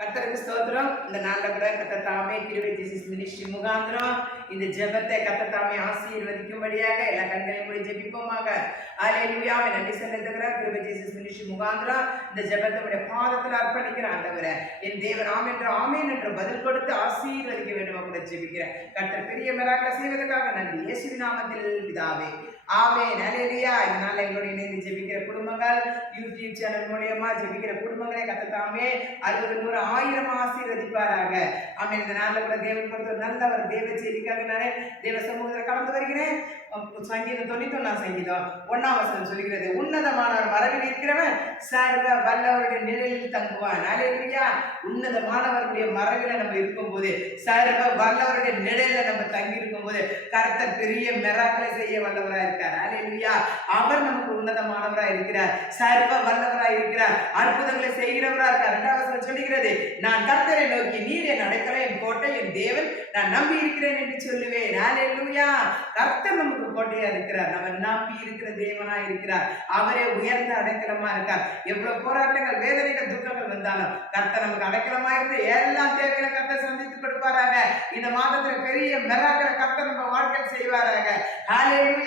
கர்த்தருக்கு ஸ்தோத்திரம். இந்த நாள்ல கூட கர்த்தர் தாமே கிருபை ஜீசஸ் மினிஸ்ட்ரி முகாந்திரம் இந்த ஜெபத்தை கர்த்தர் தாமே ஆசீர்வதிக்கும்படியாக எல்லா கண்களையும் மூடி ஜெபிப்போமாக. ஹல்லேலூயா. நன்றி செலுத்துகிறேன். கிருபை ஜீசஸ் மினிஸ்ட்ரி முகாந்திரம் இந்த ஜெபத்தை உடைய பாதத்தில் அர்ப்பணிக்கிறேன். ஆண்டவரே, என் தேவன் ஆமென் என்று பதில் கொடுத்து ஆசீர்வதிக்க வேண்டும் கூட ஜெபிக்கிறேன். கர்த்தர் பெரிய மிராக்கிளை செய்வதற்காக நன்றி. இயேசுவின் நாமத்தில் பிதாவே, ஆமென். ஹல்லேலூயா. இந்த நாள்ல எங்களோட இணைந்து ஜெபிக்கிற குடும்பங்கள், யூடியூப் சேனல் மூலமா ஜெபிக்கிற குடும்பங்களை கர்த்தர் தாமே 60 100 1000 ஆசீர்வதிப்பாராக. ஆமென். இந்த நாள்ல கூட தேவன் பொறுத்த நல்ல ஒரு தேவ செய்திக்காக நானே தேவ சமூகத்தில் கடந்து வருகிறேன். சங்கீதம் 91 சங்கீதம் 1 வசனம் சொல்லுகிறது, உன்னதமானவர் மரபில் இருக்கிறவன் சர்வ வல்லவருடைய நிழலில் தங்குவான். ஹல்லேலூயா. உன்னதமானவருடைய மரபில நம்ம இருக்கும்போது, சர்வ வல்லவருடைய நிழலில் நம்ம தங்கி இருக்கும்போது கர்த்தர் பெரிய மிராக்கிளை செய்ய வல்லவராக இருக்கார். ஹல்லேலூயா. அவர் நமக்கு உன்னதமானவராக இருக்கிறார், சர்வ வல்லவராக இருக்கிறார், அற்புதங்களை செய்கிறவராக இருக்கார். 2வது வசனம் சொல்லுகிறது, நான் கர்த்தரை நோக்கி நீர் என் அடைக்கலம், என் கோட்டை, என் தேவன், நான் நம்பி இருக்கிறேன் என்று சொல்லுவேன். ஹல்லேலூயா. கர்த்தர் நமக்கு கோட்டையா இருக்கிறார், நம்ம நம்பி இருக்கிற தேவனா இருக்கிறார். அவரே உயர்ந்த அடைக்கலமா இருக்கார். எவ்வளவு போராட்டங்கள், வேதனைகள், துக்கங்கள் வந்தாலும் கர்த்தர் நமக்கு அடைக்கலமா இருந்து எல்லா தேவைகளை கர்த்தர் சந்தித்து கொடுப்பாராக. இந்த மாதத்துல பெரிய மிராக்கிளை கர்த்தர் நம்ம வாழ்க்கையில் செய்வாராக. ஹல்லேலூயா.